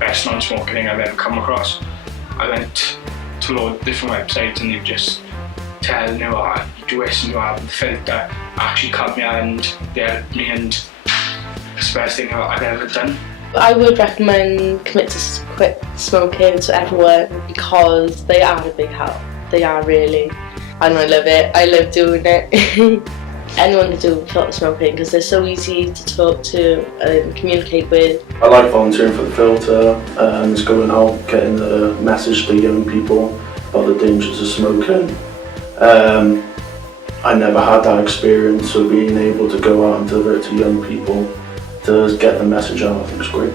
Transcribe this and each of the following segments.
best non-smoking thing I've ever come across. I went to a lot of different websites and they've just tell me, oh, you do this and you have the filter, actually cut my hand, they helped me, and it's the best thing I've ever done. I would recommend quit smoking to everyone because they are a big help. They are really, and I love it. I love doing it. Anyone can do filter smoking because they're so easy to talk to and communicate with. I like volunteering for the filter and just going out, getting the message to young people about the dangers of smoking. I never had that experience, so being able to go out and deliver it to young people to get the message out, I think is great.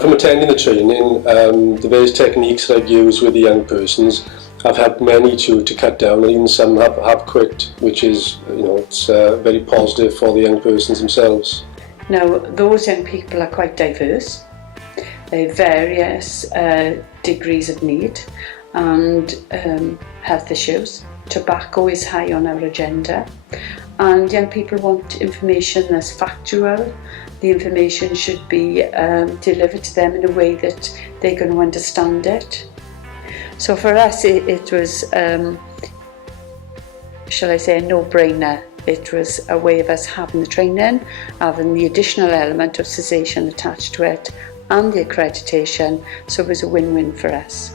From attending the training, the various techniques that I've used with the young persons have helped many to cut down, and even some have quit, which is, it's very positive for the young persons themselves. Now, those young people are quite diverse. They have various degrees of need and health issues. Tobacco is high on our agenda, and young people want information that's factual. The information should be delivered to them in a way that they're going to understand it. So for us it was, shall I say, a no-brainer. It was a way of us having the training, having the additional element of cessation attached to it and the accreditation, so it was a win-win for us.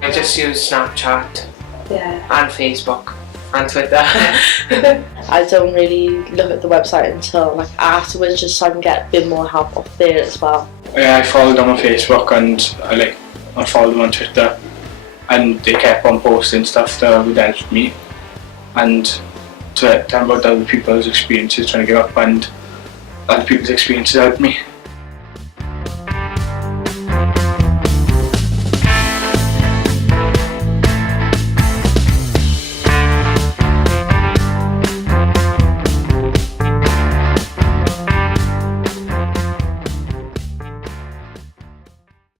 I just use Snapchat and Facebook and Twitter. I don't really look at the website until afterwards, just so I can get a bit more help off there as well. Yeah, I followed them on Facebook and I followed them on Twitter, and they kept on posting stuff that would help me and to tell about other people's experiences trying to give up, and other people's experiences helped me.